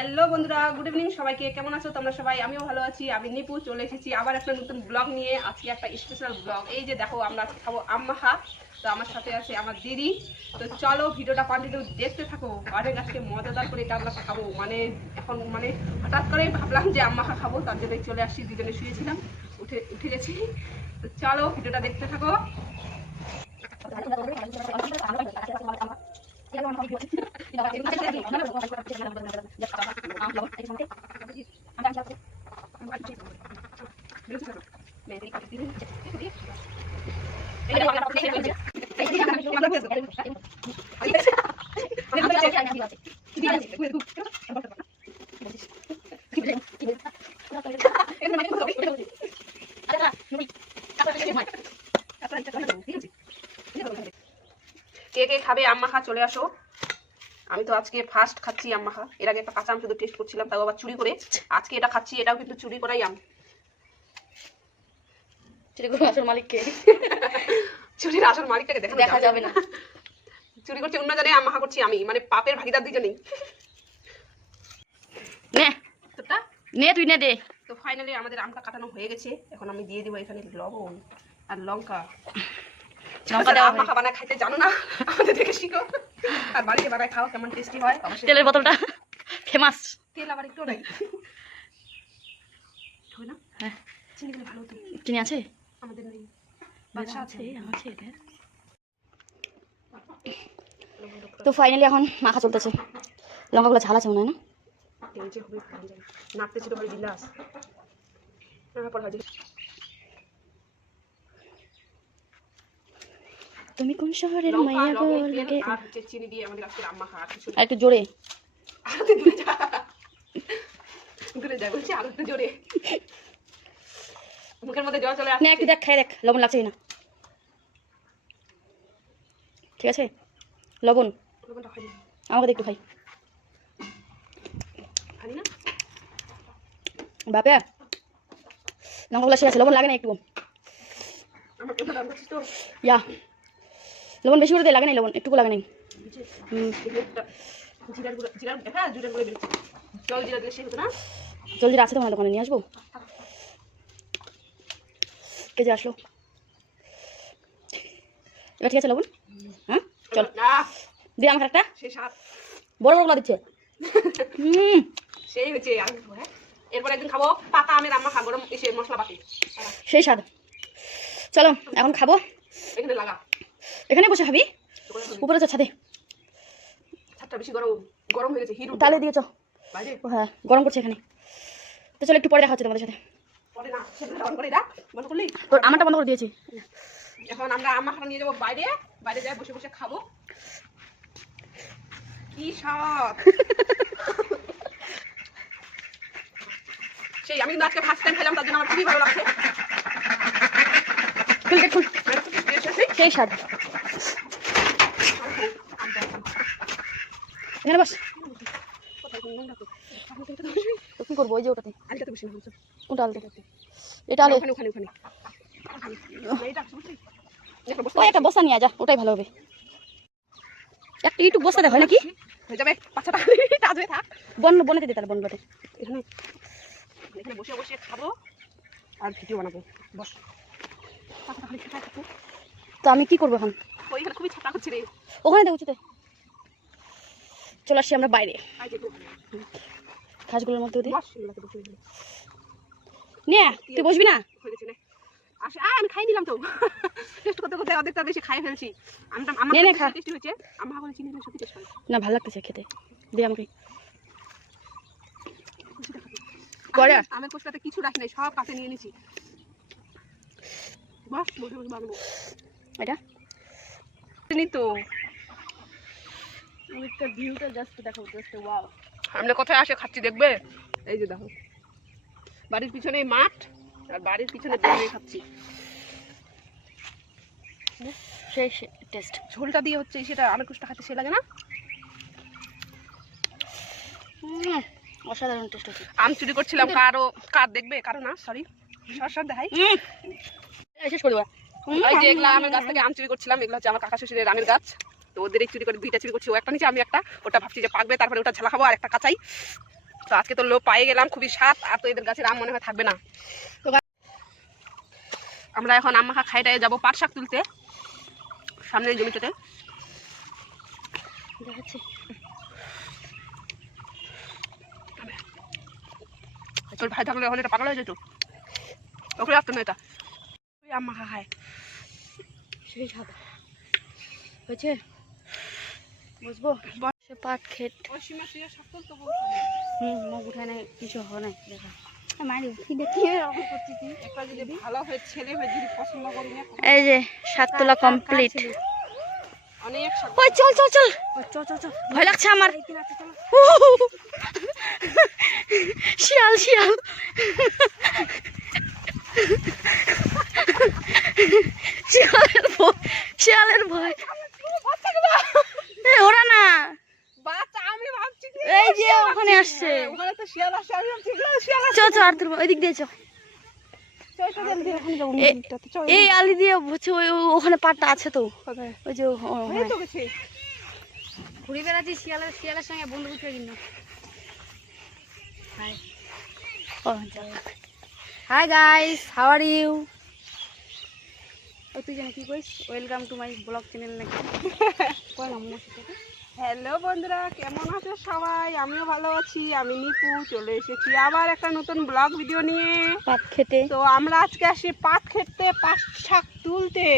Hello বন্ধুরা, good evening সবাইকে। কেমন আছো তোমরা সবাই? আমিও ভালো আছি। আমি নিপু চলে এসেছি আবার একটা নতুন ব্লগ নিয়ে। আজকে একটা স্পেশাল ব্লগ। এই যে দেখো, আমরা আজকে খাবো আম্মাখা। তো আমার সাথে আছে আমার দিদি। তো চলো ভিডিওটা কন্টিনিউ দেখতে থাকো। অনেক আজকে মজাদার করে এটা আমরা খাবো। এখন হঠাৎ করে ভাবলাম যে আম্মাখা খাবো, তার জন্য চলে আসছি। দুজনে শুয়েছিলাম, উঠে গেছি। তো চলো ভিডিওটা দেখতে থাকো। কে কে খাবে আম্মাখা চলে আসো। আমি তো আজকে ফার্স্ট খাচ্ছি আম্মাখা। এর আগে একটা কাঁচা আম শুধু টেস্ট করছিলাম, তাও আবার চুরি করে। আজকে এটা খাচ্ছি, এটাও কিন্তু চুরি করাই আম। চুরি করে আসল মালিককে চুরির আসল মালিকটাকে দেখা যাবে না। চুরি করছে অন্য জানে, আম্মাখা করছি আমি, মানে পাপের ভাগিদার দুজনেই। নে তুই নে দে। তো ফাইনালি আমাদের আমটা কাটানো হয়ে গেছে। এখন আমি দিয়ে দিব এখানে লবণ আর লঙ্কা। আম্মাখা বানায় খাইতে জানো না, আমাদের দেখে শিখো। আর বাড়িতে বানায় খাও, কেমন টেস্টি হয়। তেলের বোতলটা ফেমাস। তেল আবার একটু নাই। না হ্যাঁ, চিনি দিলে ভালো হতো। চিনি আছে আমাদের নেই, আছে। তো ফাইনালি এখন মাখা চলতেছে। লঙ্কাগুলো ঝাল আছে মনে হয় না? এই যে হবে নাড়তে ছিল হবে বিলাস। তারপর ভাজি। তুমি কোন শহরের মাইয়া গো লাগে? আর হচ্ছে চিনি দিয়ে আমাদের আজকে আম্মাখা। আর কিছু একটু জোরে, আর দূরে যাই বলছি, আর একটু জোরে। মুখের মধ্যে জল চলে আসছে। না একটু দেখ, খাই দেখ লবণ লাগছে কিনা। ঠিক আছে, লবণ লবণটা খাই আমাকে একটু খাই। খালি না বাপে, লঙ্কাগুলো শেষ আছে, লবণ লাগে না একটু। আমার কথা দাম করছিস তো। ইয়া লবণ বেশি করে দিয়ে লাগে নাই, লবণ একটু লাগে নাই। জিরার গুঁড়ো, হ্যাঁ জিরার গুঁড়ো বেরোচ্ছে। জল জিরা দিয়ে সে হতো না। জলদি আছে তোমার দোকানে, নিয়ে আসবো। কে যে আসলো। এবার ঠিক আছে লবণ। হ্যাঁ চল দিয়ে আমার একটা সেই স্বাদ, বড় বড় দিচ্ছে। সেই হচ্ছে। হ্যাঁ, এরপর একদিন খাবো পাকা আমের আম্মাখা, গরম এসে মশলা বাটি, সেই স্বাদ। চলো এখন খাবো। এখানে লাগা, এখানে বসে খাবি? উপরে ছাদে। ছাদটা বেশি গরম গরম হয়ে গেছে। হিট তালে দিয়েছ? বাইরে। হ্যাঁ গরম করছে এখানে। তো চলো একটু পরে দেখা হচ্ছে তোমাদের সাথে। পরে না, সেটা অন করে দাও। বন্ধ করলি? তোর আমারটা বন্ধ করে দিয়েছি। এখন আমরা আম্মাখাটা নিয়ে যাবো বাইরে। বাইরে যাই বসে বসে খাবো। কি স্বাদ! সেই আমি কিন্তু আজকে ফার্স্ট টাইম খেলাম, তার জন্য আমার খুবই ভালো লাগছে। সেই স্বাদ। এখানে বস। তো কি করবো? ওই যে ওটাতে। আলটাতে বসে কোনটা আলতে? এটা আলে। ওখানে ওখানে ওখানে ওই একটা বস্তা নিয়ে যা, ওটাই ভালো হবে। একটা ইউটিউব বস্তা দেখ হয় নাকি? হয়ে যাবে বাচ্চাটা টাজবে থাক। বন্যতে দে তাহলে, বন্যতে। এখানে এখানে বসে বসে খাবো আর ভিডিও বানাবো। বস। তো আমি কি করবো এখন? ওইখানে খুবই ছাতা হচ্ছে রে। ওখানে দে উঁচুতে। চলে আসছি আমরা বাইরে। ঘাসগুলোর মধ্যে দে। নে তুই বসবি না? আমি খাই নিলাম তো। টেস্ট করতে করতে অর্ধেকটা বেশি খাই ফেলছি। টেস্টি হয়েছে। আমার এখন চিনি দিয়ে সত্যি টেস্ট হয় না, ভালো লাগতেছে খেতে। দে আমাকে। আমের কোষটাতে কিছু রাখি নাই, সব কাছে নিয়ে নিছি। বস বসে বসে বানাবো এটা। তো একটা ভিউটা জাস্ট দেখো, জাস্ট ওয়াও। আমরা কোথায় আসে খাচ্ছি দেখবে? এই যে দেখো, বাড়ির পিছনে মাঠ আর বাড়ির পিছনে বেরিয়ে খাচ্ছি। সেই টেস্ট। ঝোলটা দিয়ে হচ্ছে সেটা আমের কোষটা খাতে সে লাগে না? অসাধারণ টেস্ট হচ্ছে। আম চুরি করছিলাম, কার দেখবে, কারো না, সরি সর দেখাই। শেষ করে দেবো। যেগুলা আমের গাছ থেকে আম চুরি করছিলাম, এগুলো হচ্ছে আমার কাকা শ্বশুরের আমের গাছ। তো ওদের চুরি করে দুইটা চুরি করছি, ও একটা নিচে আমি একটা। ওটা ভাবছি যে পাকবে, তারপরে ওটা ঝালা খাবো, আর একটা কাঁচাই। তো আজকে তো লোভ পাই গেলাম, খুবই স্বাদ। আর তো এদের গাছের আম মনে হয় থাকবে না। তো আমরা এখন আম মাখা খাইটায় যাবো পাট শাক তুলতে সামনের জমিটাতে। দেখাচ্ছি তোর ভাই থাকলে এখন এটা পাগল হয়ে যেত, ওকে রাখতো না এটা। আম মাখা খায় সেই খাবো হয়েছে, বুঝবো সে পাট খেট। মুখ উঠে নাই, কিছু হয় নাই। দেখা মারি উঠি দেখি একটা যদি ভালো হয়ে ছেলে হয়ে যদি পছন্দ করি না। এই যে শাক তোলা কমপ্লিট। অনেক ওই চল চল চল চল, ভয় লাগছে আমার। শিয়াল শিয়াল শিয়ালের ভয়। ওরা না, বাচ্চা আমি ভাবছি এই যে ওখানে আসছে। ওখানে তো শিয়াল আসে, আমি ভাবছি শিয়াল আসে। চল চল আর তোর ওই দিক দিয়ে চল। এই আলি দিয়ে হচ্ছে ওই ওখানে পাটটা আছে তো, ওই যে ঘুরে বেড়াচ্ছি শিয়ালের সঙ্গে বন্ধু বুঝতে কিনা। Hi guys, how are you? তুই জানি কি কইস? Welcome to my blog channel নাকি হ্যালো বন্ধুরা, কেমন আছো সবাই? আমিও ভালো আছি। আমি নিপু চলে এসেছি আবার একটা নতুন ব্লগ ভিডিও নিয়ে। পাট খেতে তো আমরা আজকে আসি পাট খেতে, পাট শাক তুলতে।